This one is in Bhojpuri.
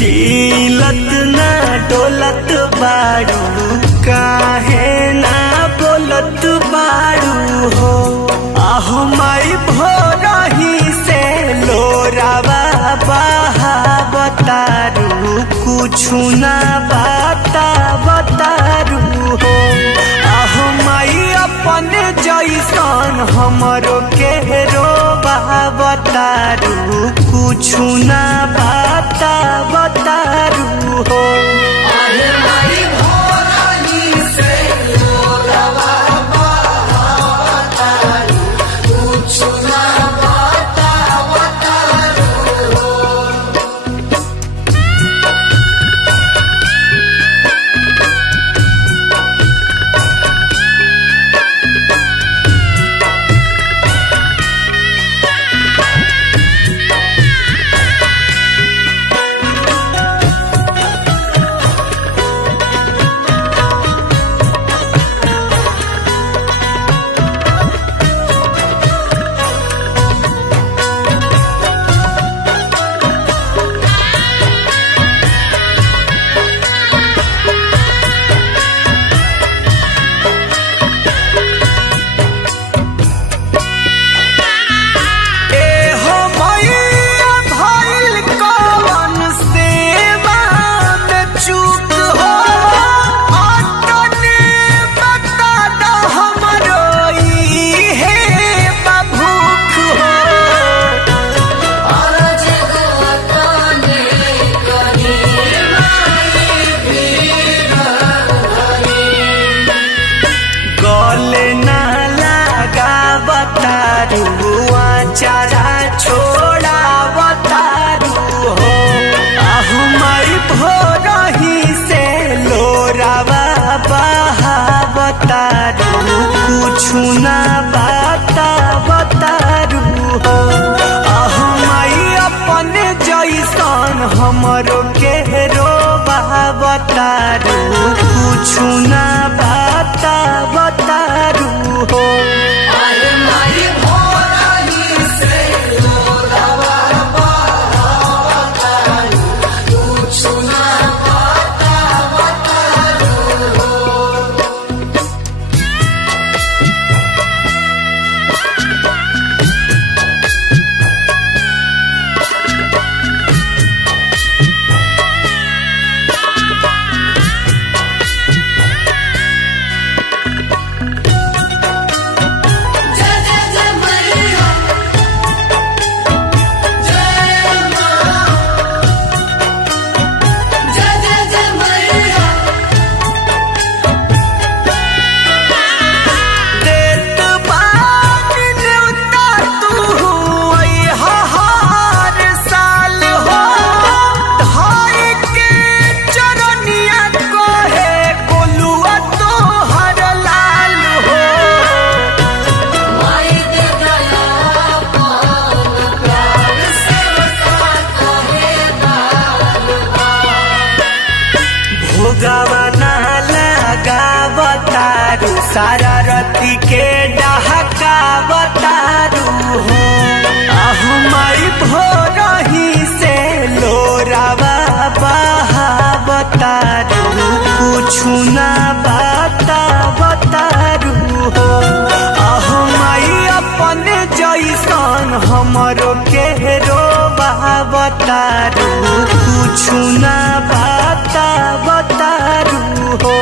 हिलत ना डोलत बारू काहे ना बोलत बारू हो। आहो माई भोरही से लोरावा बहावतारू कुछु ना बाता बतारू हो। आहो माई अपन जैसन हमरो के रोबावतारू कुछु ना बाता बतारू हो। चारा छोड़ा बतारू हो। आहू माई भोरही से लोरावा बहावतारू कुछु ना बाता बतारू हो। आहू माई अपन जैसन हमरो के रोबावतारू कुछु ना बाता बतारू हो। भोगवना लगावतारू सारा रति के डहकावतारू हो। आहू माई भोरही से लोरावा बहावतारू कुछु ना बाता बतारू हो। आहू माई अपन जैसन हमरो के रोबावतारू कुछु ना बाता बतारू हो।